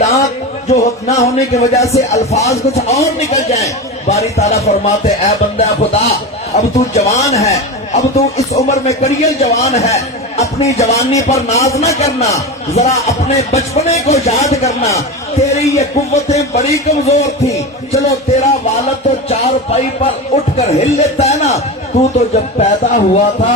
دانت جو نہ ہونے کی وجہ سے الفاظ کچھ اور نکل جائیں، باری تعالیٰ فرماتے اے بندہ خدا اب تو جوان ہے، اب تو اس عمر میں کڑیل جوان ہے، اپنی جوانی پر ناز نہ کرنا، ذرا اپنے بچپنے کو یاد کرنا، تیری یہ قوتیں بڑی کمزور تھی، چلو تیرا والد تو چار پائی پر اٹھ کر ہل لیتا ہے نا، تو جب پیدا ہوا تھا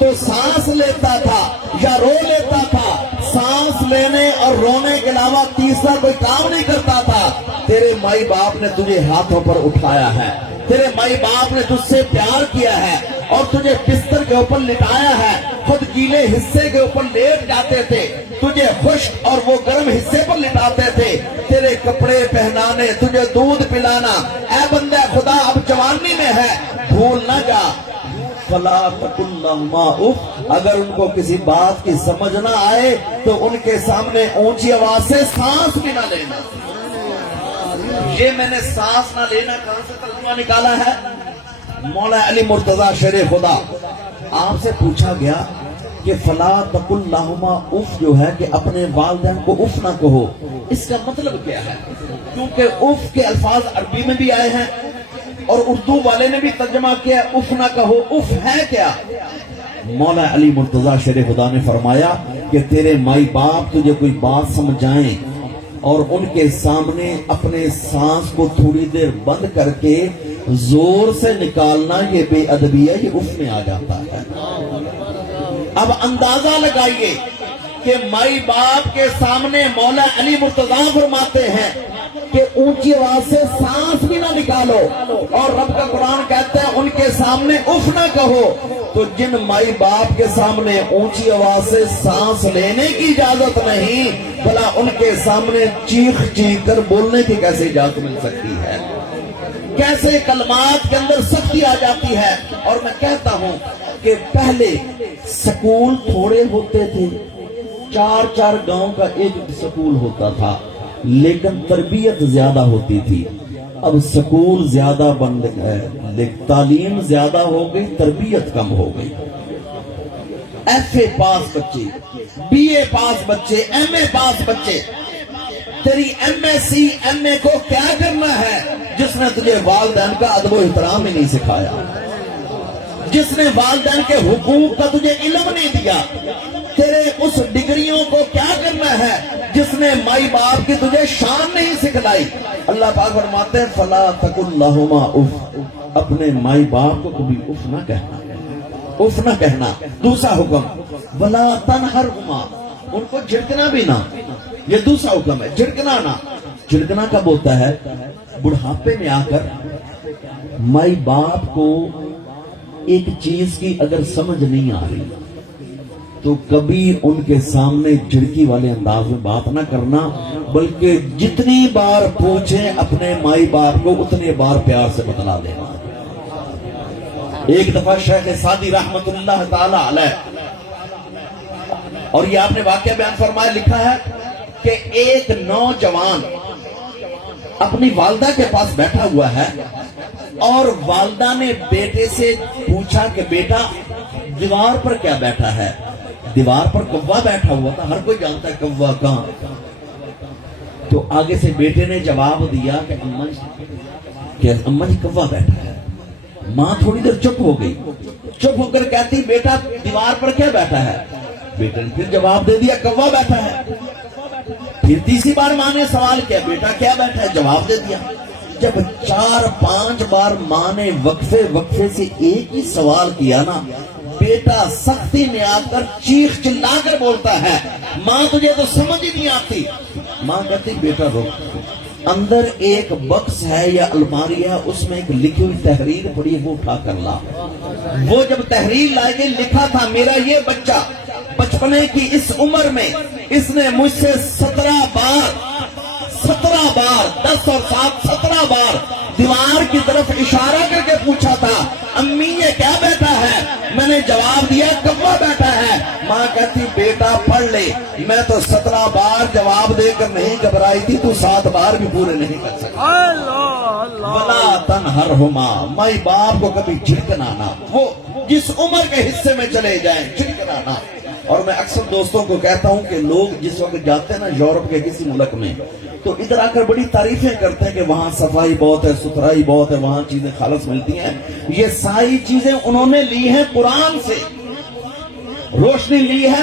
تو سانس لیتا تھا یا رو لیتا تھا، سانس لینے اور رونے کے علاوہ تیسرا کوئی کام نہیں کرتا تھا، تیرے مائی باپ نے تجھے ہاتھوں پر اٹھایا ہے، تیرے مائی باپ نے تجھ سے پیار کیا ہے اور تجھے بستر کے اوپر لٹایا ہے، خود گیلے حصے کے اوپر لیٹ جاتے تھے، تجھے خشک اور وہ گرم حصے پر لٹاتے تھے، تیرے کپڑے پہنانے، تجھے دودھ پلانا، اے بندہ خدا اب جوانی میں ہے، بھول نہ جا فلا تقل لهما اف، اگر ان کو کسی بات کی سمجھ نہ آئے تو ان کے سامنے اونچی آواز سے سانس بھی نہ لینا۔ یہ میں نے سانس نہ لینا کہاں سے ترجمہ نکالا ہے؟ مولا علی مرتضی شیر خدا، آپ سے پوچھا گیا کہ فلا تقل لهما اف جو ہے کہ اپنے والدین کو اف نہ کہو، اس کا مطلب کیا ہے؟ کیونکہ اف کے الفاظ عربی میں بھی آئے ہیں اور اردو والے نے بھی ترجمہ کیا اف نہ کہو، اف ہے کیا؟ مولا علی مرتضی شیر خدا نے فرمایا کہ تیرے مائی باپ تجھے کوئی بات سمجھائیں اور ان کے سامنے اپنے سانس کو تھوڑی دیر بند کر کے زور سے نکالنا، یہ بے ادبی ہے، یہ اف میں آ جاتا ہے۔ اب اندازہ لگائیے کہ مائی باپ کے سامنے مولا علی مرتضی فرماتے ہیں کہ اونچی آواز سے سانس بھی نہ نکالو، اور رب کا قرآن کہتا ہے ان کے سامنے اف نہ کہو، تو جن مائی باپ کے سامنے اونچی آواز سے سانس لینے کی اجازت نہیں، بھلا ان کے سامنے چیخ چیخ کر بولنے کی کیسے اجازت مل سکتی ہے؟ کیسے کلمات کے اندر سختی آ جاتی ہے؟ اور میں کہتا ہوں کہ پہلے سکول تھوڑے ہوتے تھے، 4 گاؤں کا ایک سکول ہوتا تھا، لیکن تربیت زیادہ ہوتی تھی۔ اب سکول زیادہ بن گئے، لیکن تعلیم زیادہ ہو گئی، تربیت کم ہو گئی۔ ایف اے پاس بچے، بی اے پاس بچے، ایم اے پاس بچے، تیری ایم ایس سی ایم اے کو کیا کرنا ہے جس نے تجھے والدین کا ادب و احترام ہی نہیں سکھایا، جس نے والدین کے حقوق کا تجھے علم نہیں دیا؟ تیرے اس ڈگریوں کو کیا کرنا ہے جس نے مائی باپ کی تجھے شان نہیں سکھلائی؟ اللہ پاک فرماتے ہیں فلا تقل لهما اف، اپنے مائی باپ کو کبھی اف نہ کہنا، اف نہ کہنا۔ دوسرا حکم ولا تنہرهما، ان کو جھڑکنا بھی نہ، یہ دوسرا حکم ہے، جھڑکنا نہ۔ جھڑکنا کب ہوتا ہے؟ بڑھاپے میں آ کر مائی باپ کو ایک چیز کی اگر سمجھ نہیں آ رہی تو کبھی ان کے سامنے جھڑکی والے انداز میں بات نہ کرنا، بلکہ جتنی بار پوچھیں اپنے مائی باپ کو اتنے بار پیار سے بتلا دینا۔ ایک دفعہ شیخ سعدی رحمت اللہ تعالی علیہ، اور یہ آپ نے واقعہ بیان فرمایا، لکھا ہے کہ ایک نوجوان اپنی والدہ کے پاس بیٹھا ہوا ہے اور والدہ نے بیٹے سے پوچھا کہ بیٹا دیوار پر کیا بیٹھا ہے؟ دیوار پر کوا بیٹھا ہوا تھا، ہر کوئی جانتا ہے کوا کہاں۔ تو آگے سے بیٹے نے جواب دیا کہ اماں جی کوا بیٹھا ہے۔ ماں تھوڑی دیر چپ ہو گئی، چپ ہو کر کہتی بیٹا دیوار پر کیا بیٹھا ہے؟ بیٹے نے پھر جواب دے دیا کوا بیٹھا ہے۔ پھر تیسری بار ماں نے سوال کیا بیٹا کیا بیٹھا ہے؟ جواب دے دیا۔ جب 4-5 بار ماں نے وقفے سے ایک ہی سوال کیا نا، بیٹا سختی میں آ کر چیخ چلا کر بولتا ہے ماں تجھے تو سمجھ ہی نہیں آتی۔ ماں کہتی بیٹا رک، اندر ایک بکس ہے یا الماری ہے، اس میں ایک لکھی ہوئی تحریر پڑی ہے، وہ اٹھا کر لا۔ وہ جب تحریر لائے گئے، لکھا تھا میرا یہ بچہ بچپنے کی اس عمر میں اس نے مجھ سے 17 بار 10 اور 7 17 بار دیوار کی طرف اشارہ کر کے پوچھا تھا امی یہ کیا بیٹھا ہے؟ میں نے جواب دیا کوا بیٹھا ہے۔ ماں کہتی بیٹا پڑھ لے، میں تو 17 بار جواب دے کر نہیں گھبرائی تھی، تو 7 بار بھی پورے نہیں کر سکتا۔ ولا تنہرہما، مائی باپ کو کبھی جھڑکنا نہ، وہ جس عمر کے حصے میں چلے جائیں جھڑکنا نہ۔ اور میں اکثر دوستوں کو کہتا ہوں کہ لوگ جس وقت جاتے ہیں نا یورپ کے کسی ملک میں، تو ادھر آ کر بڑی تعریفیں کرتے ہیں کہ وہاں صفائی بہت ہے، ستھرائی بہت ہے، وہاں چیزیں خالص ملتی ہیں۔ یہ ساری چیزیں انہوں نے لی ہیں قرآن سے، روشنی لی ہے،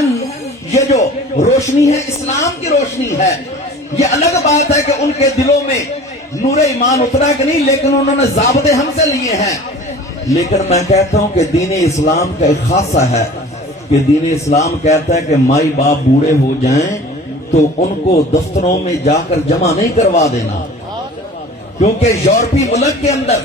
یہ جو روشنی ہے اسلام کی روشنی ہے۔ یہ الگ بات ہے کہ ان کے دلوں میں نور ایمان اترا کہ نہیں، لیکن انہوں نے ضابطے ہم سے لیے ہیں۔ لیکن میں کہتا ہوں کہ دین اسلام کا ایک خاصہ ہے کہ دین اسلام کہتا ہے کہ مائی باپ بوڑھے ہو جائیں تو ان کو دفتروں میں جا کر جمع نہیں کروا دینا، کیونکہ یورپی ملک کے اندر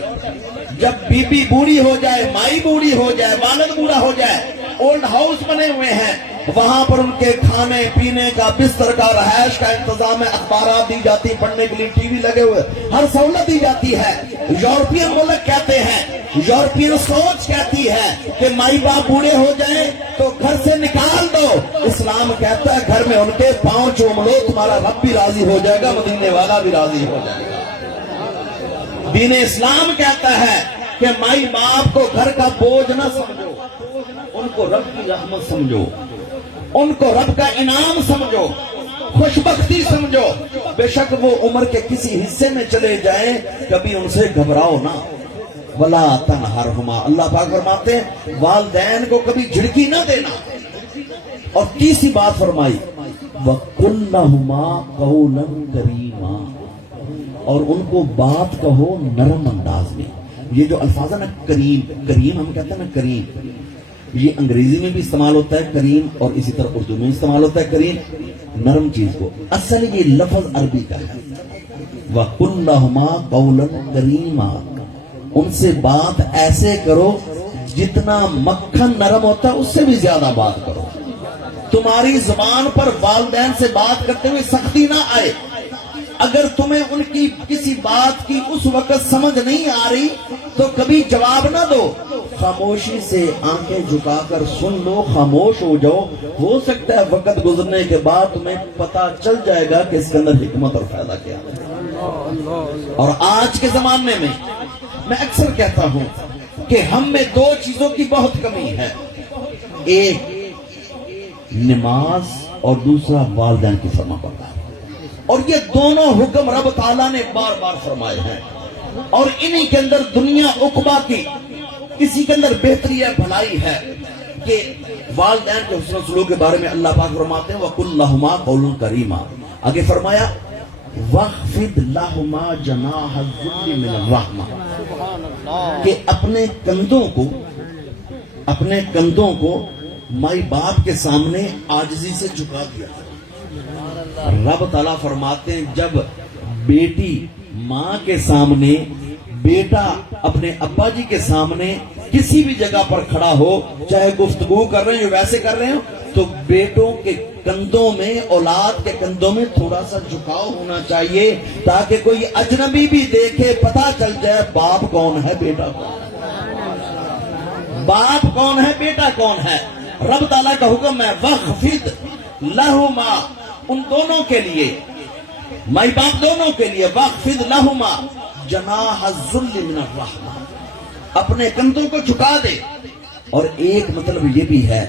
جب بی بی بوڑھی ہو جائے، مائی بوڑھی ہو جائے، والد بوڑھا ہو جائے، اولڈ ہاؤس بنے ہوئے ہیں، وہاں پر ان کے کھانے پینے کا، بستر کا، رہائش کا انتظام ہے، اخبارات دی جاتی، پڑھنے کے لیے ٹی وی لگے ہوئے، ہر سہولت دی جاتی ہے۔ یورپین ملک کہتے ہیں، یورپین سوچ کہتی ہے کہ مائی باپ بوڑھے ہو جائیں تو گھر سے نکال دو۔ اسلام کہتا ہے گھر میں ان کے پاؤں چوم لو، تمہارا رب بھی راضی ہو جائے گا، مدینے والا بھی راضی ہو جائے گا۔ دین اسلام کہتا ہے کہ مائی باپ کو گھر کا بوجھ نہ سمجھو، ان کو رب کی رحمت سمجھو، ان کو رب کا انعام سمجھو، خوش بختی سمجھو۔ بے شک وہ عمر کے کسی حصے میں چلے جائیں، کبھی ان سے گھبراؤ نہ۔ ولا تنہرہما، اللہ پاک فرماتے ہیں والدین کو کبھی جھڑکی نہ دینا۔ اور تیسری بات فرمائی وَقُلْ لَهُمَا قَوْلًا كَرِيمًا، اور ان کو بات کہو نرم انداز میں۔ یہ جو الفاظ ہے نا کریم ہم کہتے ہیں نا کریم، یہ انگریزی میں بھی استعمال ہوتا ہے کریم، اور اسی طرح اردو میں استعمال ہوتا ہے کریم، نرم چیز کو۔ اصل یہ لفظ عربی کا ہے وَقُلْ لَهُمَا قَوْلًا كَرِيمًا، ان سے بات ایسے کرو جتنا مکھن نرم ہوتا ہے اس سے بھی زیادہ بات کرو۔ تمہاری زبان پر والدین سے بات کرتے ہوئے سختی نہ آئے۔ اگر تمہیں ان کی کسی بات کی اس وقت سمجھ نہیں آ رہی تو کبھی جواب نہ دو، خاموشی سے آنکھیں جھکا کر سن لو، خاموش ہو جاؤ۔ ہو سکتا ہے وقت گزرنے کے بعد تمہیں پتا چل جائے گا کہ اس کے اندر حکمت اور فائدہ کیا ہے۔ اور آج کے زمانے میں میں اکثر کہتا ہوں کہ ہم میں دو چیزوں کی بہت کمی ہے، ایک نماز اور دوسرا والدین کی فرما برداری۔ اور یہ دونوں حکم رب تعالیٰ نے بار بار فرمائے ہیں، اور انہی کے اندر دنیا عقبہ کی کسی کے اندر بہتری ہے، بھلائی ہے کہ والدین کے حسن سلوک کے بارے میں اللہ پاک فرماتے ہیں وَقُلْ لَهُمَا قَوْلٌ كَرِيمًا۔ آگے فرمایا وَخْفِضْ لَهُمَا جَنَاحَ الذُّلِّ مِنَ الرَّحْمَةِ، کہ اپنے کندھوں کو مائی باپ کے سامنے عاجزی سے جھکا دیا۔ رب تعالیٰ فرماتے ہیں جب بیٹی ماں کے سامنے، بیٹا اپنے ابا جی کے سامنے کسی بھی جگہ پر کھڑا ہو، چاہے گفتگو کر رہے ہیں یا ویسے کر رہے ہو، تو بیٹوں کے کندھوں میں، اولاد کے کندھوں میں تھوڑا سا جھکاؤ ہونا چاہیے، تاکہ کوئی اجنبی بھی دیکھے پتا چل جائے باپ کون ہے، بیٹا کون ہے، باپ کون ہے، بیٹا کون ہے۔ رب تعالیٰ کا حکم ہے وَخْفِضْ لَهُمَا، ان دونوں کے لیے، مائی باپ دونوں کے لیے، وَخْفِضْ لَهُمَا جَنَاحَ الذُّلِّ مِنَ الرَّحْمَةِ، اپنے کندھوں کو جھکا دے۔ اور ایک مطلب یہ بھی ہے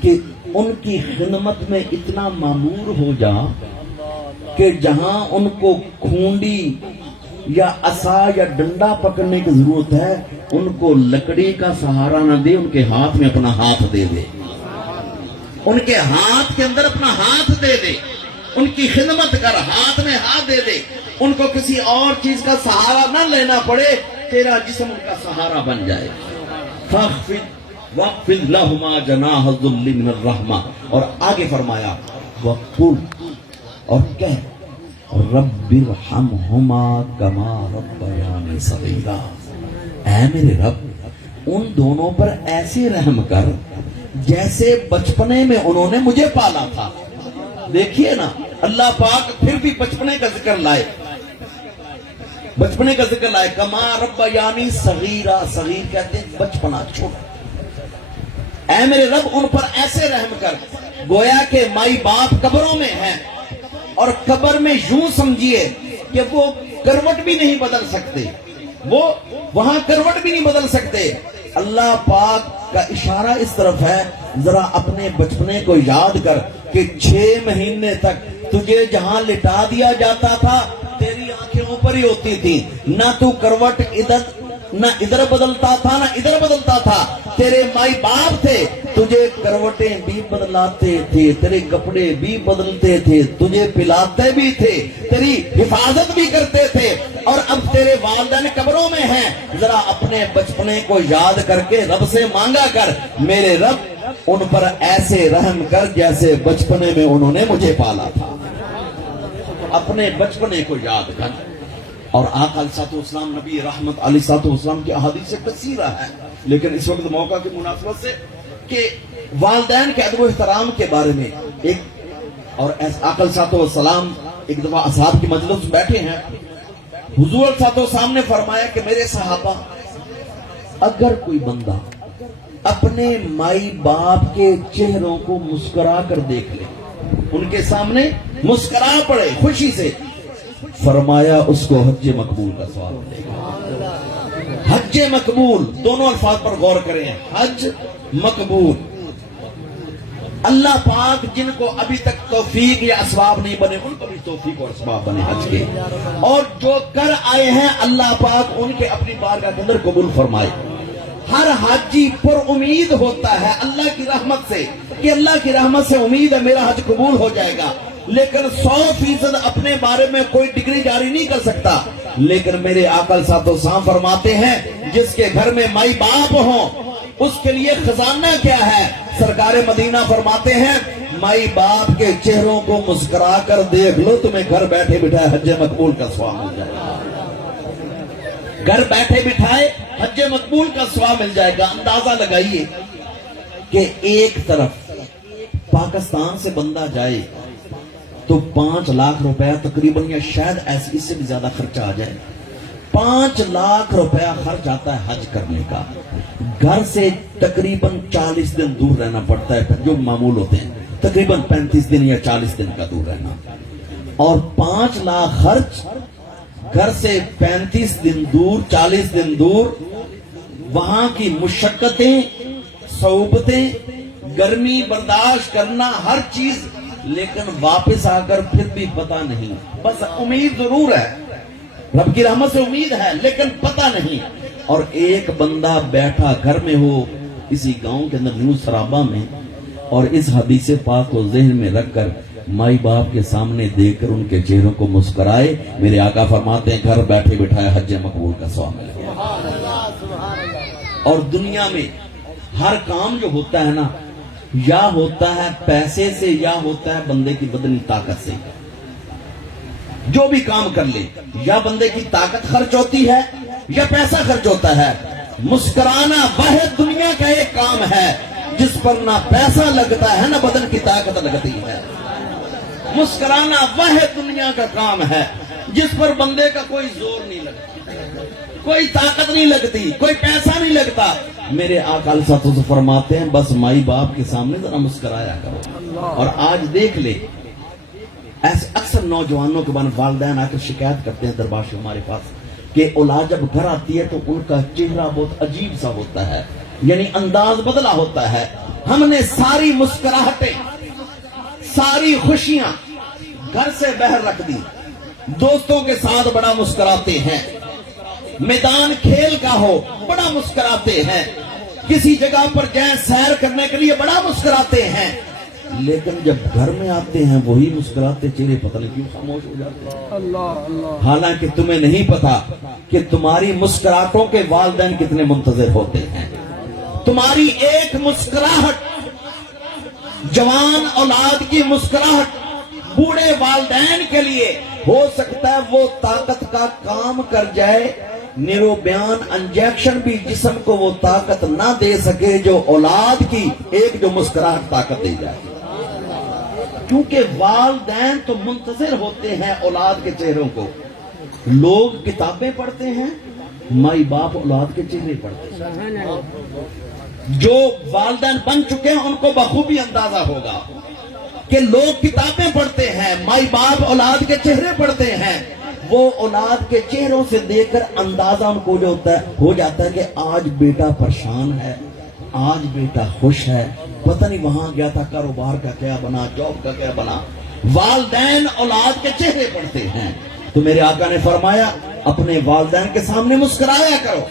کہ ان کی خدمت میں اتنا معمور ہو جا کہ جہاں ان کو کھونڈی یا عصا یا ڈنڈا پکڑنے کی ضرورت ہے، ان کو لکڑی کا سہارا نہ دے، ان کے ہاتھ میں اپنا ہاتھ دے دے، ان کے ہاتھ کے اندر اپنا ہاتھ دے دے، ان کی خدمت کر، ہاتھ میں ہاتھ دے دے، ان کو کسی اور چیز کا سہارا نہ لینا پڑے، تیرا جسم ان کا سہارا بن جائے۔ وَخْفِضْ لَهُمَا جَنَاحَ الذُّلِّ مِنَ الرَّحْمَةِ، اور آگے فرمایا وَقُلْ، اور کہہ رَبِّ ارْحَمْهُمَا كَمَا رَبَّيَانِي صَغِيرًا، اے میرے رب ان دونوں پر ایسے رحم کر جیسے بچپنے میں انہوں نے مجھے پالا تھا۔ دیکھیے نا، اللہ پاک پھر بھی بچپنے کا ذکر لائے، بچپنے کا ذکر لائے، کما ربیانی صغیرا، صغیر کہتے ہیں بچپنا، چھوٹا۔ اے میرے رب ان پر ایسے رحم کر، گویا کہ مائی باپ قبروں میں ہیں، اور قبر میں یوں سمجھیے کہ وہ کروٹ بھی نہیں بدل سکتے، وہ وہاں کروٹ بھی نہیں بدل سکتے۔ اللہ پاک کا اشارہ اس طرف ہے ذرا اپنے بچپنے کو یاد کر کہ 6 مہینے تک تجھے جہاں لٹا دیا جاتا تھا تیری آنکھیں اوپر ہی ہوتی تھی، نہ تو کروٹ ادھر بدلتا تھا نہ ادھر بدلتا تھا، تیرے مائی باپ تھے، تجھے کروٹیں بھی بدلاتے تھے، تیرے کپڑے بھی بدلتے تھے، تجھے پلاتے بھی تھے، تیری حفاظت بھی کرتے تھے، اور اب تیرے والدین قبروں میں ہیں، ذرا اپنے بچپنے کو یاد کر کے رب سے مانگا کر، میرے رب ان پر ایسے رحم کر جیسے بچپنے میں انہوں نے مجھے پالا تھا۔ اپنے بچپنے کو یاد کر۔ اور آقا علیہ الصلوۃ والسلام نبی رحمت علیہ الصلوۃ والسلام کی احادیث کثیرہ ہے، لیکن اس وقت موقع کی مناسبت سے کہ والدین کے ادب و احترام کے بارے میں ایک اور آقا علیہ الصلوۃ والسلام ایک دفعہ اصحاب کی مجلس میں بیٹھے ہیں، حضور علیہ الصلوۃ والسلام نے فرمایا کہ میرے صحابہ، اگر کوئی بندہ اپنے مائی باپ کے چہروں کو مسکرا کر دیکھ لے، ان کے سامنے مسکرا پڑے خوشی سے، فرمایا اس کو حج مقبول کا ثواب ملے گا۔ حج مقبول، دونوں الفاظ پر غور کریں، حج مقبول۔ اللہ پاک جن کو ابھی تک توفیق یا اسباب نہیں بنے ان کو بھی توفیق اور اسباب بنے حج کے، اور جو کر آئے ہیں اللہ پاک ان کے اپنی بارگاہ کے اندر قبول فرمائے۔ ہر حاجی پر امید ہوتا ہے اللہ کی رحمت سے کہ اللہ کی رحمت سے امید ہے میرا حج قبول ہو جائے گا، لیکن 100% اپنے بارے میں کوئی ڈگری جاری نہیں کر سکتا۔ لیکن میرے آقا علیہ الصلوۃ والسلام فرماتے ہیں جس کے گھر میں مائی باپ ہوں اس کے لیے خزانہ کیا ہے؟ سرکار مدینہ فرماتے ہیں مائی باپ کے چہروں کو مسکرا کر دیکھ لو، تمہیں گھر بیٹھے بٹھائے حج مقبول کا ثواب مل جائے گا۔ گھر بیٹھے بٹھائے حج مقبول کا ثواب مل جائے گا۔ اندازہ لگائیے کہ ایک طرف پاکستان سے بندہ جائے تو 5 لاکھ روپیہ تقریباً، یا شاید ایسے اس سے بھی زیادہ خرچہ آ جائے، 5 لاکھ روپیہ خرچ آتا ہے حج کرنے کا۔ گھر سے تقریباً 40 دن دور رہنا پڑتا ہے، جو معمول ہوتے ہیں تقریباً 35 دن یا 40 دن کا دور رہنا، اور 5 لاکھ خرچ، گھر سے 35 دن دور، 40 دن دور، وہاں کی مشقتیں، صعوبتیں، گرمی برداشت کرنا، ہر چیز، لیکن واپس آ کر پھر بھی پتہ نہیں، بس امید ضرور ہے، رب کی رحمت سے امید ہے لیکن پتہ نہیں۔ اور ایک بندہ بیٹھا گھر میں ہو کسی گاؤں کے اندر نیو سرابا میں، اور اس حدیث پاک کو ذہن میں رکھ کر مائی باپ کے سامنے دیکھ کر ان کے چہروں کو مسکرائے، میرے آقا فرماتے ہیں گھر بیٹھے بٹھائے حج مقبول کا ثواب ملے گا۔ اور دنیا میں ہر کام جو ہوتا ہے نا، یا ہوتا ہے پیسے سے یا ہوتا ہے بندے کی بدنی طاقت سے۔ جو بھی کام کر لے، یا بندے کی طاقت خرچ ہوتی ہے یا پیسہ خرچ ہوتا ہے۔ مسکرانا واحد دنیا کا ایک کام ہے جس پر نہ پیسہ لگتا ہے نہ بدن کی طاقت لگتی ہے۔ مسکرانا واحد دنیا کا کام ہے جس پر بندے کا کوئی زور نہیں لگتا، کوئی طاقت نہیں لگتی، کوئی پیسہ نہیں لگتا۔ میرے آقا علیہ الصلوۃ والسلام فرماتے ہیں بس مائی باپ کے سامنے ذرا مسکرایا کرو۔ اور آج دیکھ لے ایسے اکثر نوجوانوں کے بعد والدین آ کر شکایت کرتے ہیں دربار سے ہمارے پاس کہ اولاد جب گھر آتی ہے تو ان کا چہرہ بہت عجیب سا ہوتا ہے، یعنی انداز بدلا ہوتا ہے۔ ہم نے ساری مسکراہٹیں، ساری خوشیاں گھر سے باہر رکھ دی، دوستوں کے ساتھ بڑا مسکراتے ہیں، میدان کھیل کا ہو بڑا مسکراتے ہیں، کسی جگہ پر جائیں سیر کرنے کے لیے بڑا مسکراتے ہیں، لیکن جب گھر میں آتے ہیں وہی مسکراتے چہرے پتہ نہیں کیوں خاموش ہو جاتے ہیں۔ حالانکہ تمہیں نہیں پتا کہ تمہاری مسکراہٹوں کے والدین کتنے منتظر ہوتے ہیں۔ تمہاری ایک مسکراہٹ، جوان اولاد کی مسکراہٹ بوڑھے والدین کے لیے ہو سکتا ہے وہ طاقت کا کام کر جائے، نیرو بیان انجیکشن بھی جسم کو وہ طاقت نہ دے سکے جو اولاد کی ایک جو مسکراہٹ طاقت دے جائے، کیونکہ والدین تو منتظر ہوتے ہیں اولاد کے چہروں کو۔ لوگ کتابیں پڑھتے ہیں، مائی باپ اولاد کے چہرے پڑھتے ہیں۔ جو والدین بن چکے ہیں ان کو بخوبی اندازہ ہوگا کہ لوگ کتابیں پڑھتے ہیں، مائی باپ اولاد کے چہرے پڑھتے ہیں، وہ اولاد کے چہروں سے دیکھ کر اندازہ ان کو جو ہو جاتا ہے کہ آج بیٹا پریشان ہے، آج بیٹا خوش ہے، پتہ نہیں وہاں گیا تھا کاروبار کا کیا بنا، جاب کا کیا بنا۔ والدین اولاد کے چہرے پڑھتے ہیں، تو میرے آقا نے فرمایا اپنے والدین کے سامنے مسکرایا کرو۔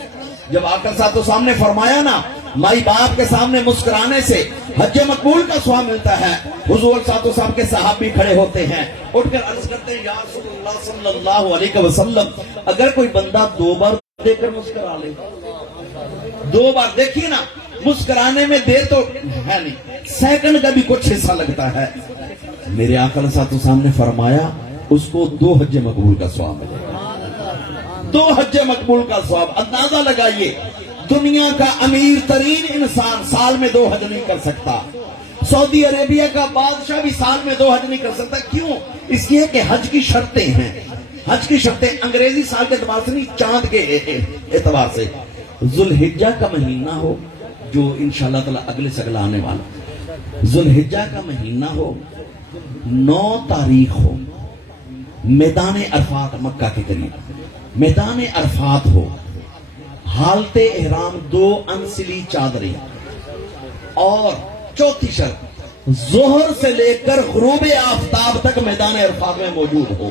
جب آقا صاحب تو سامنے فرمایا نا مائی باپ کے سامنے مسکرانے سے حج مقبول کا ثواب ملتا ہے، حضور صاحب کے صحابی کھڑے ہوتے ہیں، اٹھ کر عرض کرتے ہیں یا رسول اللہ صلی اللہ علیہ وسلم اگر کوئی بندہ 2 بار دیکھ کر مسکرا لے، 2 بار دیکھیے نا، مسکرانے میں دیر تو ہے نہیں، سیکنڈ کا بھی کچھ حصہ لگتا ہے۔ میرے آقا صاحب نے فرمایا اس کو 2 حج مقبول کا ثواب ملے گا، 2 حج مقبول کا ثواب۔ اندازہ لگائیے دنیا کا امیر ترین انسان سال میں 2 حج نہیں کر سکتا، سعودی عربیہ کا بادشاہ بھی سال میں 2 حج نہیں کر سکتا۔ کیوں؟ اس لیے کہ حج کی شرطیں ہیں، حج کی شرطیں انگریزی سال کے اعتبار سے نہیں، چاند کے اعتبار سے۔ ذوالحجہ کا مہینہ ہو جو انشاءاللہ تعالی اگلے سے اگلا آنے والا، ذوالحجہ کا مہینہ ہو، 9 تاریخ ہو، میدان عرفات مکہ کے قریب میدان عرفات ہو، حالت احرام 2 انسلی چادریں، اور چوتھی شرط ظہر سے لے کر غروب آفتاب تک میدان عرفات میں موجود ہو،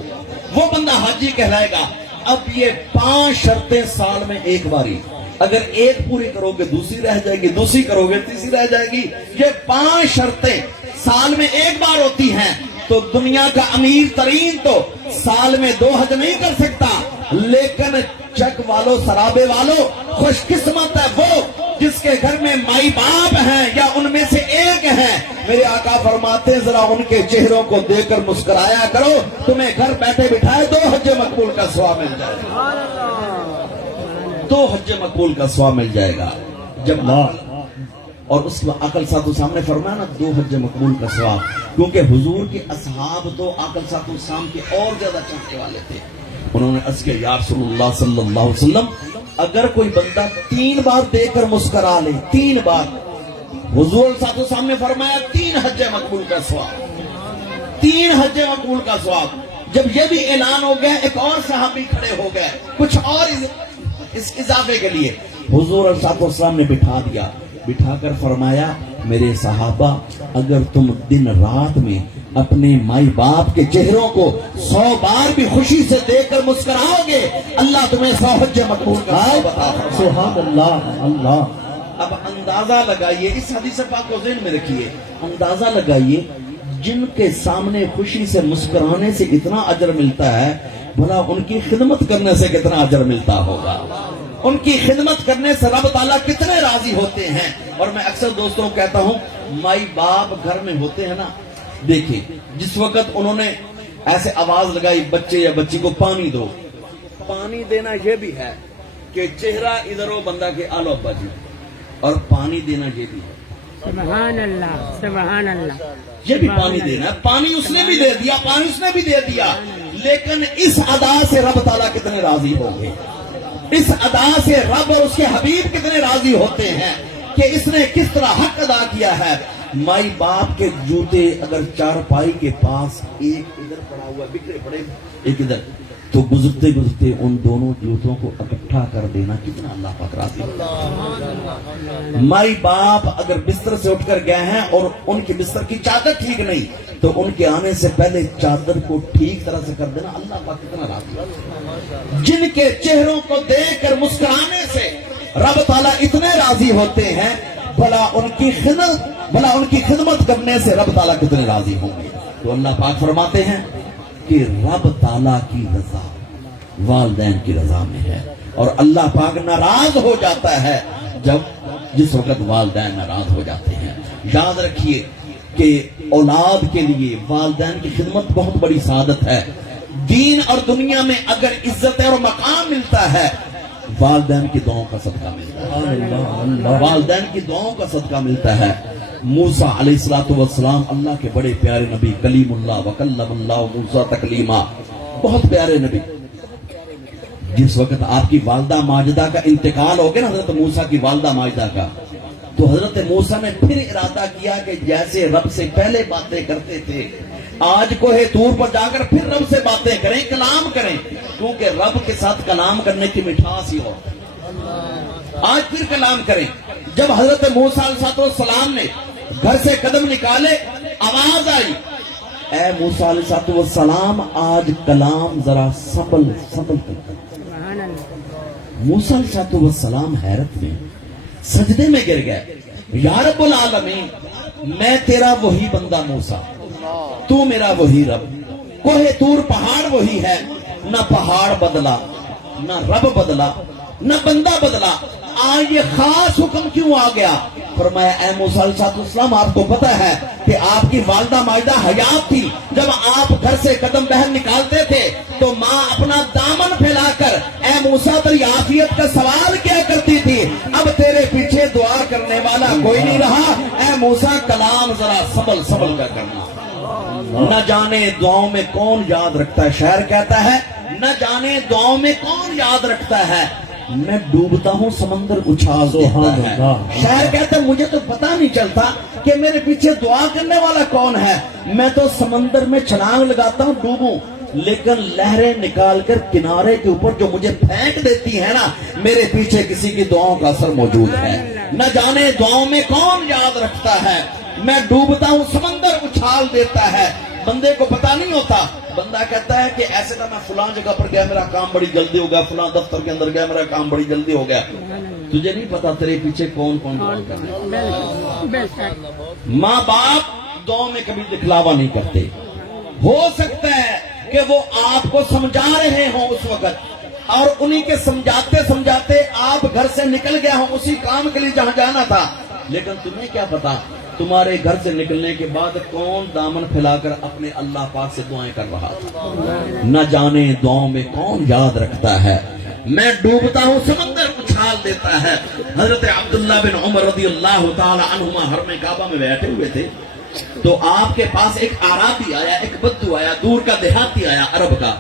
وہ بندہ حاجی کہلائے گا۔ اب یہ 5 شرطیں سال میں ایک باری، اگر ایک پوری کرو گے دوسری رہ جائے گی، دوسری کرو گے تیسری رہ جائے گی، یہ 5 شرطیں سال میں ایک بار ہوتی ہیں۔ تو دنیا کا امیر ترین تو سال میں 2 حج نہیں کر سکتا، لیکن چک والوں سرابے والوں خوش قسمت ہے وہ جس کے گھر میں مائی باپ ہیں یا ان میں سے ایک ہیں۔ میرے آقا فرماتے ہیں ذرا ان کے چہروں کو دیکھ کر مسکرایا کرو، تمہیں گھر بیٹھے بٹھائے 2 حج مقبول کا ثواب مل جائے گا، 2 حج مقبول کا ثواب مل جائے گا۔ جب اور اس کے عقل صاحب سامنے فرمایا نا 2 حج مقبول کا ثواب، کیونکہ حضور کے اصحاب تو عقل صاحب السلام کے اور زیادہ چاہنے والے تھے۔ انہوں نے عرض کیا یا رسول اللہ صلی اللہ علیہ وسلم اگر کوئی بندہ 3 بار دیکھ کر مسکرا لے، 3 بار، حضور صاحب السلام نے فرمایا 3 حج مقبول کا ثواب، 3 حج مقبول کا ثواب۔ جب یہ بھی اعلان ہو گیا ایک اور صحابی کھڑے ہو گئے کچھ اور اس اضافے کے لیے، حضور صاحب السلام نے بٹھا کر فرمایا میرے صحابہ اگر تم دن رات میں اپنے مائی باپ کے چہروں کو 100 بار بھی خوشی سے دیکھ کر مسکراؤ گے اللہ تمہیں 100 حج مقبول کا بتا۔ سبحان اللہ اللہ۔ اب اندازہ لگائیے، اس حدیث پاک کو ذہن میں رکھیے، اندازہ لگائیے جن کے سامنے خوشی سے مسکرانے سے اتنا اجر ملتا ہے، بھلا ان کی خدمت کرنے سے کتنا اجر ملتا ہوگا، ان کی خدمت کرنے سے رب تعالیٰ کتنے راضی ہوتے ہیں۔ اور میں اکثر دوستوں کو کہتا ہوں مائی باپ گھر میں ہوتے ہیں نا، دیکھیں جس وقت انہوں نے ایسے آواز لگائی بچے یا بچی کو پانی دو، پانی دینا یہ بھی ہے کہ چہرہ ادھر ہو بندہ کے آلو ابا جی، اور پانی دینا یہ بھی ہے سبحان اللہ سبحان اللہ، یہ بھی پانی دینا ہے، پانی اس نے بھی دے دیا، پانی اس نے بھی دے دیا، لیکن اس ادا سے رب تعالیٰ کتنے راضی ہوں گے، اس ادا سے رب اور اس کے حبیب کتنے راضی ہوتے ہیں کہ اس نے کس طرح حق ادا کیا ہے۔ مائی باپ کے جوتے اگر چارپائی کے پاس ایک ادھر پڑا ہوا بکھرے پڑے ایک ادھر، تو گزرتے گزرتے ان دونوں جوتوں کو اکٹھا کر دینا کتنا اللہ پاک راضی ہے۔ مائی باپ اگر بستر سے اٹھ کر گئے ہیں اور ان کی بستر کی چادر ٹھیک نہیں تو ان کے آنے سے پہلے چادر کو ٹھیک طرح سے کر دینا اللہ پاک کتنا راضی ہے۔ جن کے چہروں کو دیکھ کر مسکرانے سے رب تعالیٰ اتنے راضی ہوتے ہیں، بھلا ان کی خدمت کرنے سے رب تعالیٰ کتنے راضی ہوں گے۔ تو اللہ پاک فرماتے ہیں کہ رب تعالیٰ کی رضا والدین کی رضا میں ہے، اور اللہ پاک ناراض ہو جاتا ہے جس وقت والدین ناراض ہو جاتے ہیں۔ یاد رکھیے کہ اولاد کے لیے والدین کی خدمت بہت بڑی سعادت ہے۔ دین اور دنیا میں اگر عزت اور مقام ملتا ہے والدین کی دعاؤں کا صدقہ ملتا ہے، والدین کی دعاؤں کا صدقہ ملتا ہے۔ موسیٰ علیہ السلام اللہ کے بڑے پیارے نبی، کلیم اللہ وکلم اللہ موسیٰ تکلیما، بہت پیارے نبی۔ جس وقت آپ کی والدہ ماجدہ کا انتقال ہو گیا نا حضرت موسیٰ کی والدہ ماجدہ کا، تو حضرت موسیٰ نے پھر ارادہ کیا کہ جیسے رب سے پہلے باتیں کرتے تھے آج کوہ طور پر جا کر پھر رب سے باتیں کریں، کلام کریں، کیونکہ رب کے ساتھ کلام کرنے کی مٹھاس ہی ہو۔ آج پھر کلام کریں۔ جب حضرت موسیٰ علیہ السلام نے گھر سے قدم نکالے آواز آئی اے موسیٰ علیہ السلام آج کلام ذرا سنبھل کر سبحان اللہ موسیٰ علیہ السلام حیرت میں سجدے میں گر گئے یا رب العالمین میں تیرا وہی بندہ موسیٰ تو میرا وہی رب کوہ طور پہاڑ وہی ہے نہ پہاڑ بدلا نہ رب بدلا نہ بندہ بدلا آج یہ خاص حکم کیوں آ گیا فرمایا اے موسیٰ علیہ السلام آپ کو پتا ہے کہ آپ کی والدہ ماجدہ حیات تھی جب آپ گھر سے قدم بہن نکالتے تھے تو ماں اپنا دامن پھیلا کر اے موسیٰ تیری عافیت کا سوال کیا کرتی تھی اب تیرے پیچھے دعا کرنے والا کوئی نہیں رہا اے موسیٰ کلام ذرا سنبھل کر کرنا نہ جانے دعاؤں میں کون یاد رکھتا ہے شاعر کہتا ہے نہ جانے دعاؤں میں کون یاد رکھتا ہے میں ڈوبتا ہوں سمندر اچھال دیتا ہے شاعر کہتا ہے مجھے تو پتا نہیں چلتا کہ میرے پیچھے دعا کرنے والا کون ہے میں تو سمندر میں چھلانگ لگاتا ہوں ڈوبوں لیکن لہریں نکال کر کنارے کے اوپر جو مجھے پھینک دیتی ہے نا میرے پیچھے کسی کی دعاؤں کا اثر موجود ہے نہ جانے دعاؤں میں کون یاد رکھتا ہے میں ڈوبتا ہوں سمندر اچھال دیتا ہے بندے کو پتا نہیں ہوتا بندہ کہتا ہے کہ ایسے تو میں فلاں جگہ پر گیا میرا کام بڑی جلدی ہو گیا فلاں دفتر کے اندر گیا میرا کام بڑی جلدی ہو گیا تجھے نہیں پتا تیرے پیچھے کون دعا کر رہا ہے ماں باپ دعاؤں میں کبھی دکھلاوا نہیں کرتے ہو سکتا ہے کہ وہ آپ کو سمجھا رہے ہوں اس وقت اور انہی کے سمجھاتے آپ گھر سے نکل گیا ہوں اسی کام کے لیے جہاں جانا تھا لیکن تمہیں کیا پتا تمہارے گھر سے نکلنے کے بعد کون دامن پھیلا کر اپنے اللہ پاک سے دعائیں کر رہا تھا نہ جانے دعاؤں میں کون یاد رکھتا ہے میں ڈوبتا ہوں سمندر اچھال دیتا ہے حضرت عبداللہ بن عمر رضی اللہ تعالی عنہما حرم کعبہ میں بیٹھے ہوئے تھے تو آپ کے پاس ایک اعرابی آیا ایک بدو آیا دور کا دیہاتی آیا عرب کا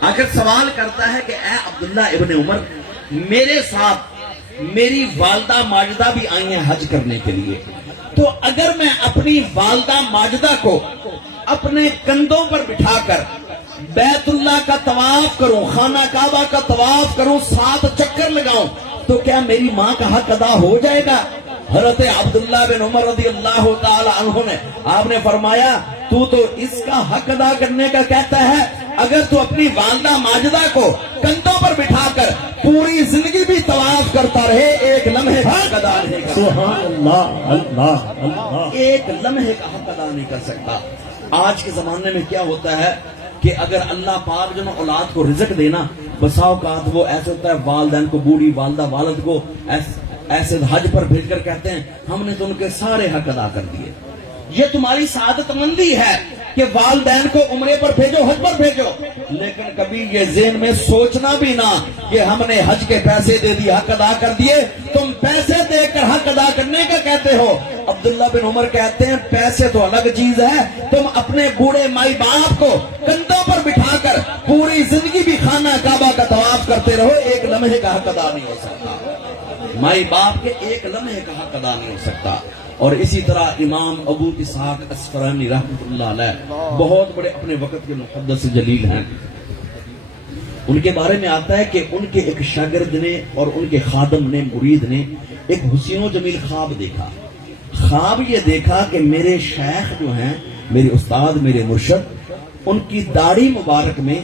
آ کر سوال کرتا ہے کہ اے عبداللہ ابن عمر میرے ساتھ میری والدہ ماجدہ بھی آئی ہیں حج کرنے کے لیے تو اگر میں اپنی والدہ ماجدہ کو اپنے کندھوں پر بٹھا کر بیت اللہ کا طواف کروں خانہ کعبہ کا طواف کروں 7 چکر لگاؤں تو کیا میری ماں کا حق ادا ہو جائے گا حضرت عبداللہ بن عمر رضی اللہ تعالی عنہ نے آپ نے فرمایا تو اس کا حق ادا کرنے کا کہتا ہے اگر تو اپنی والدہ ماجدہ کو کندھوں پر بٹھا کر پوری زندگی بھی طواف کرتا رہے ایک لمحے کا حق ادا نہیں کر سکتا ایک لمحے کا حق ادا نہیں کر سکتا آج کے زمانے میں کیا ہوتا ہے کہ اگر اللہ پاک جو اولاد کو رزق دینا بسا اوقات وہ ایسے ہوتا ہے والدین کو بوڑھی والدہ والد کو ایسے حج پر بھیج کر کہتے ہیں ہم نے تو ان کے سارے حق ادا کر دیے یہ تمہاری سعادت مندی ہے کہ والدین کو عمرے پر بھیجو حج پر بھیجو لیکن کبھی یہ ذہن میں سوچنا بھی نہ کہ ہم نے حج کے پیسے دے دیے حق ادا کر دیے تم پیسے دے کر حق ادا کرنے کا کہتے ہو عبداللہ بن عمر کہتے ہیں پیسے تو الگ چیز ہے تم اپنے بوڑھے مائی باپ کو کندھوں پر بٹھا کر پوری زندگی بھی خانہ کعبہ کا طواف کرتے رہو ایک لمحے کا حق ادا نہیں ہو سکتا مائی باپ کے ایک لمحے کا حق ادا نہیں ہو سکتا اور اسی طرح امام ابو اسحاق اسفرانی رحمۃ اللہ علیہ بہت بڑے اپنے وقت کے محدث جلیل ہیں ان کے بارے میں آتا ہے کہ ان کے ایک شاگرد نے اور ان کے خادم نے مرید نے ایک حسین و جمیل خواب دیکھا خواب یہ دیکھا کہ میرے شیخ جو ہیں میرے استاد میرے مرشد ان کی داڑھی مبارک میں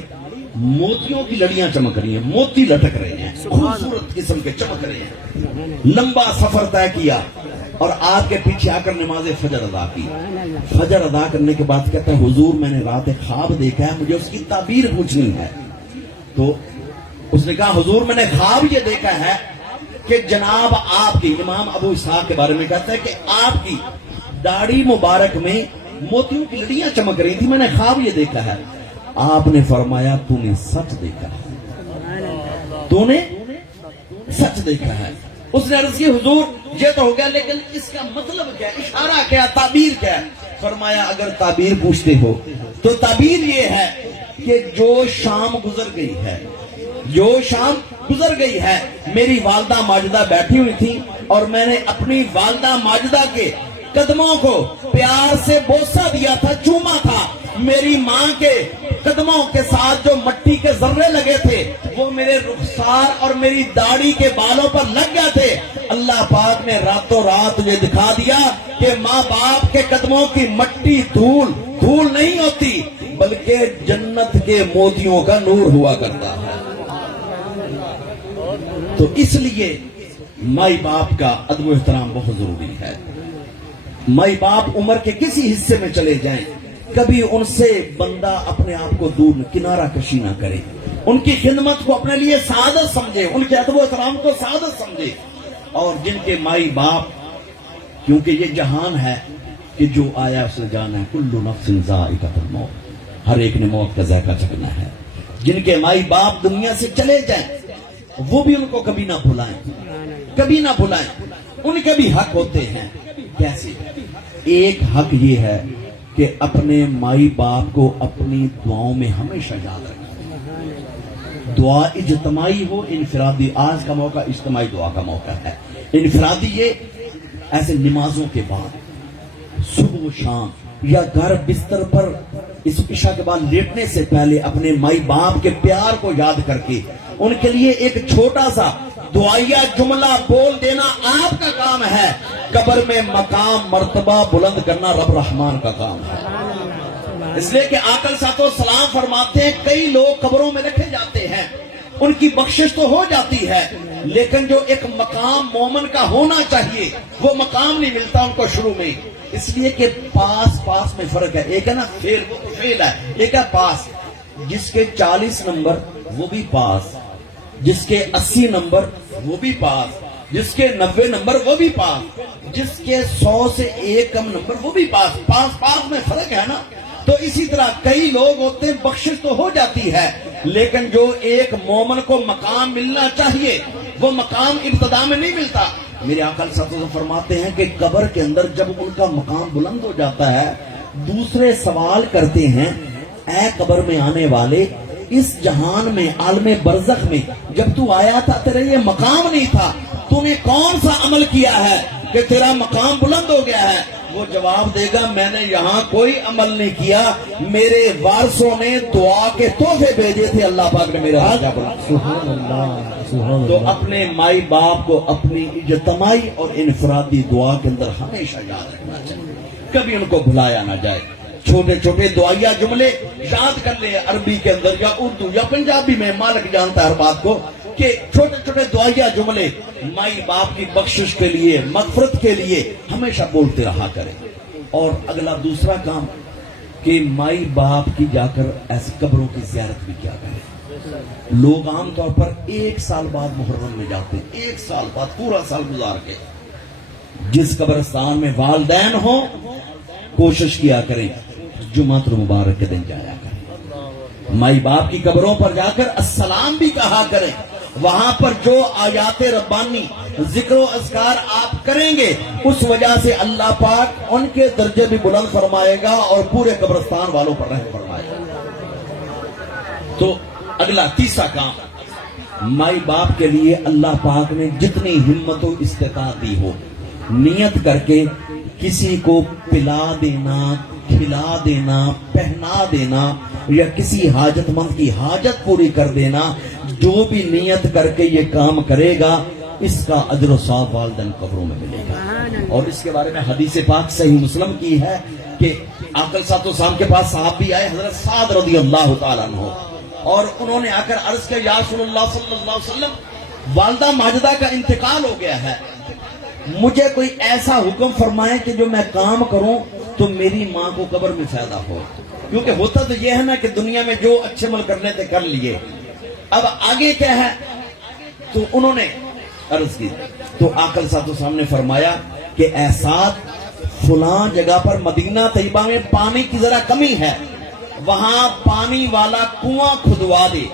موتیوں کی لڑیاں چمک رہی ہیں موتی لٹک رہے ہیں خوبصورت قسم کے چمک رہے ہیں لمبا سفر طے کیا اور آپ کے پیچھے آ کر نماز فجر ادا کی فجر ادا کرنے کے بعد کہتا ہے حضور میں نے رات خواب دیکھا ہے مجھے اس کی تعبیر پوچھنی ہے تو اس نے کہا حضور میں نے خواب یہ دیکھا ہے کہ جناب آپ کی امام ابو اسحاق کے بارے میں کہتا ہے کہ آپ کی داڑھی مبارک میں موتیوں کی لڑیاں چمک رہی تھی میں نے خواب یہ دیکھا ہے آپ نے فرمایا تو نے سچ دیکھا ہے تو نے سچ دیکھا ہے اس نے عرض کی حضور یہ تو ہو گیا لیکن اس کا مطلب کیا اشارہ کیا تعبیر کیا فرمایا اگر تعبیر پوچھتے ہو تو تعبیر یہ ہے کہ جو شام گزر گئی ہے میری والدہ ماجدہ بیٹھی ہوئی تھی اور میں نے اپنی والدہ ماجدہ کے قدموں کو پیار سے بوسہ دیا تھا چوما تھا میری ماں کے قدموں کے ساتھ جو مٹی کے ذرے لگے تھے وہ میرے رخسار اور میری داڑھی کے بالوں پر لگ گئے تھے، اللہ پاک نے راتوں رات یہ دکھا دیا کہ ماں باپ کے قدموں کی مٹی دھول دھول نہیں ہوتی، بلکہ جنت کے موتیوں کا نور ہوا کرتا ہے۔ تو اس لیے مائی باپ کا ادب و احترام بہت ضروری ہے۔ مائی باپ عمر کے کسی حصے میں چلے جائیں، کبھی ان سے بندہ اپنے آپ کو دور کنارہ کشی نہ کرے، ان کی خدمت کو اپنے لیے سعادت سمجھے، ان کے ادب و احترام کو سعادت سمجھے۔ اور جن کے مائی باپ، کیونکہ یہ جہان ہے کہ جو آیا اس نے جانا ہے، کل نفس ذائقۃ الموت، ہر ایک نے موت کا ذائقہ چکھنا ہے۔ جن کے مائی باپ دنیا سے چلے جائیں، وہ بھی ان کو کبھی نہ بھلائیں، کبھی نہ بھلائیں، ان کے بھی حق ہوتے ہیں۔ کیسے؟ ایک حق یہ ہے کہ اپنے مائی باپ کو اپنی دعاؤں میں ہمیشہ یاد رکھیں۔ دعا اجتماعی ہو، انفرادی، آج کا موقع اجتماعی دعا کا موقع ہے، انفرادی یہ ایسے نمازوں کے بعد، صبح و شام، یا گھر بستر پر اس عشاء کے بعد لیٹنے سے پہلے اپنے مائی باپ کے پیار کو یاد کر کے ان کے لیے ایک چھوٹا سا دعائیہ جملہ بول دینا آپ کا کام ہے۔ قبر میں مقام مرتبہ بلند کرنا رب رحمان کا کام ہے۔ اس لیے کہ آقا علیہ الصلوۃ والسلام فرماتے ہیں کئی لوگ قبروں میں رکھے جاتے ہیں، ان کی بخشش تو ہو جاتی ہے، لیکن جو ایک مقام مومن کا ہونا چاہیے وہ مقام نہیں ملتا ان کو شروع میں، اس لیے کہ پاس میں فرق ہے۔ ایک ہے نا فیل، وہ تو فیل ہے، ایک ہے پاس۔ جس کے 40 نمبر وہ بھی پاس، جس کے 80 نمبر وہ بھی پاس، جس کے 90 نمبر وہ بھی پاس، جس کے 100 سے ایک کم نمبر وہ بھی پاس۔ پاس میں فرق ہے نا۔ تو اسی طرح کئی لوگ ہوتے ہیں، بخشش تو ہو جاتی ہے، لیکن جو ایک مومن کو مقام ملنا چاہیے وہ مقام ابتدا میں نہیں ملتا۔ میرے آقا علیہ الصلوۃ والسلام فرماتے ہیں کہ قبر کے اندر جب ان کا مقام بلند ہو جاتا ہے، دوسرے سوال کرتے ہیں، اے قبر میں آنے والے، اس جہان میں عالم برزخ میں جب تو آیا تھا تیرا یہ مقام نہیں تھا، تو نے کون سا عمل کیا ہے کہ تیرا مقام بلند ہو گیا ہے؟ وہ جواب دے گا میں نے یہاں کوئی عمل نہیں کیا، میرے وارثوں نے دعا کے تحفے بھیجے تھے، اللہ پاک نے میرا حاجہ بلند۔ سبحان اللہ، سبحان تو اللہ۔ اپنے مائی باپ کو اپنی اجتماعی اور انفرادی دعا کے اندر ہمیشہ یاد رکھنا چاہیے، کبھی ان کو بھلایا نہ جائے۔ چھوٹے چھوٹے دعائیہ جملے یاد کر لیں، عربی کے اندر یا اردو یا پنجابی میں، مالک جانتا ہے ہر بات کو، کہ چھوٹے چھوٹے دعائیہ جملے مائی باپ کی بخشش کے لیے، مغفرت کے لیے ہمیشہ بولتے رہا کریں۔ اور اگلا دوسرا کام کہ مائی باپ کی جا کر ایسے قبروں کی زیارت بھی کیا کریں۔ لوگ عام طور پر 1 سال بعد محرم میں جاتے ہیں، 1 سال بعد، پورا سال گزار کے۔ جس قبرستان میں والدین ہوں کوشش کیا کریں جمعۃ المبارک کے دن جایا کریں، مائی باپ کی قبروں پر جا کر السلام بھی کہا کریں۔ وہاں پر جو آیات ربانی، ذکر و اذکار آپ کریں گے، اس وجہ سے اللہ پاک ان کے درجے بھی بلند فرمائے گا اور پورے قبرستان والوں پر رحم فرمائے گا۔ تو اگلا تیسرا کام، مائی باپ کے لیے اللہ پاک نے جتنی ہمت و استطاعت دی ہو، نیت کر کے کسی کو پلا دینا، کھلا دینا، پہنا دینا، یا کسی حاجت مند کی حاجت پوری کر دینا، جو بھی نیت کر کے یہ کام کرے گا اس کا اجر و ثواب والدین قبروں میں ملے گا۔ اور اس کے بارے میں حدیث پاک صحیح مسلم کی ہے کہ آقا صاحب السلام کے پاس صحابی آئے، حضرت سعد رضی اللہ تعالیٰ عنہ، اور انہوں نے آ کر عرض کیا یا رسول اللہ صلی اللہ علیہ وسلم، والدہ ماجدہ کا انتقال ہو گیا ہے، مجھے کوئی ایسا حکم فرمائے کہ جو میں کام کروں تو میری ماں کو قبر میں فائدہ ہو۔ کیونکہ ہوتا تو یہ ہے نا کہ دنیا میں جو اچھے عمل کرنے تھے کر لیے، اب آگے کیا ہے؟ تو انہوں نے عرض کی، تو آقا صاحب تو سامنے فرمایا کہ اے سعد، فلاں جگہ پر مدینہ طیبہ میں پانی کی ذرا کمی ہے، وہاں پانی والا کنواں کھدوا دے،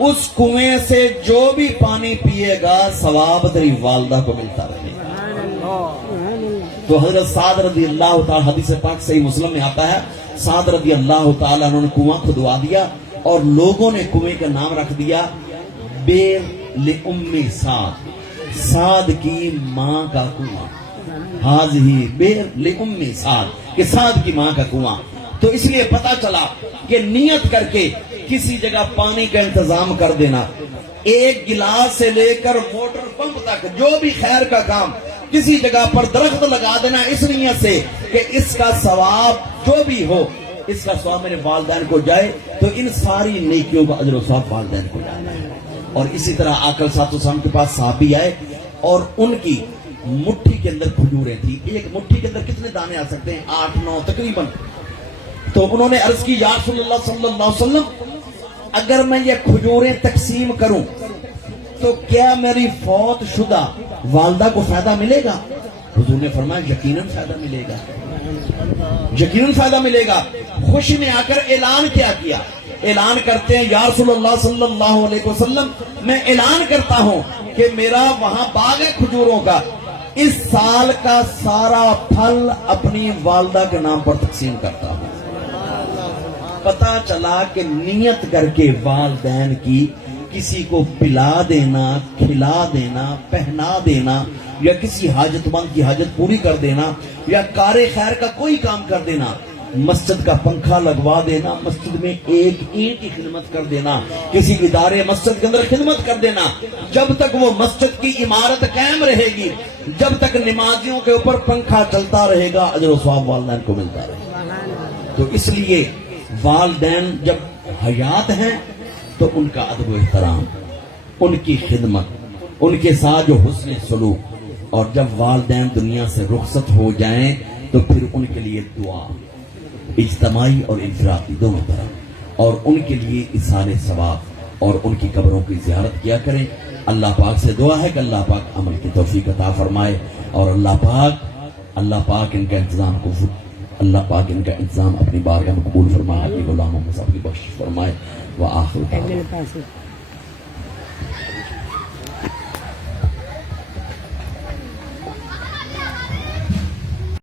اس کنویں سے جو بھی پانی پیے گا ثواب تیری والدہ کو ملتا رہے۔ تو حضرت سعد رضی اللہ تعالی، حدیث پاک صحیح مسلم میں آتا ہے، سعد رضی اللہ تعالیٰ انہوں نے کنواں کھدوا دیا، اور لوگوں نے کنویں کا نام رکھ دیا بیر لأم سعد، سعد کی ماں کا کنواں، حاضی بیر لأم سعد، کہ سعد کی ماں کا کنواں۔ تو اس لیے پتا چلا کہ نیت کر کے کسی جگہ پانی کا انتظام کر دینا، ایک گلاس سے لے کر موٹر پمپ تک جو بھی خیر کا کام، کسی جگہ پر درخت لگا دینا اس نیت سے کہ اس کا ثواب جو بھی ہو، اس کا ثواب میرے والدین کو جائے، تو ان ساری نیکیوں کا اجر و ثواب والدین کو جانا ہے۔ اور اسی طرح آقا صلی اللہ علیہ وسلم کے پاس صحابی آئے اور ان کی مٹھی کے اندر کھجوریں تھی، ایک مٹھی کے اندر کتنے دانے آ سکتے ہیں؟ 8-9 تقریباً۔ تو انہوں نے عرض کی، یا رسول اللہ صلی اللہ علیہ وسلم، اگر میں یہ کھجوریں تقسیم کروں تو کیا میری فوت شدہ والدہ کو فائدہ ملے گا؟ حضور نے فرمایا یقیناً فائدہ ملے گا، یقیناً فائدہ ملے گا۔ خوشی میں آ کر اعلان کیا، اعلان کرتے ہیں، یا رسول اللہ صلی اللہ علیہ وسلم، میں اعلان کرتا ہوں کہ میرا وہاں باغ ہے کھجوروں کا، اس سال کا سارا پھل اپنی والدہ کے نام پر تقسیم کرتا ہوں۔ پتا چلا کہ نیت کر کے والدین کی کسی کو پلا دینا، کھلا دینا، پہنا دینا، یا کسی حاجت مند کی حاجت پوری کر دینا، یا کار خیر کا کوئی کام کر دینا، مسجد کا پنکھا لگوا دینا، مسجد میں ایک اینٹ کی خدمت کر دینا، کسی ادارے مسجد کے اندر خدمت کر دینا، جب تک وہ مسجد کی عمارت قائم رہے گی، جب تک نمازیوں کے اوپر پنکھا چلتا رہے گا، اجر و ثواب والدین کو ملتا رہے گا۔ تو اس لیے والدین جب حیات ہیں تو ان کا ادب و احترام، ان کی خدمت، ان کے ساتھ جو حسن سلوک، اور جب والدین دنیا سے رخصت ہو جائیں تو پھر ان کے لیے دعا، اجتماعی اور انفرادی دونوں طرح، اور ان کے لیے ایصال ثواب اور ان کی قبروں کی زیارت کیا کریں۔ اللہ پاک سے دعا ہے کہ اللہ پاک عمل کی توفیق عطا فرمائے، اور اللہ پاک ان کا انتظام کو، اللہ پاک ان کا انتظام اپنی بارگاہ میں قبول فرمائے، اپنی غلاموں میں سب کی بخشش فرمائے۔ وآخر دعوانا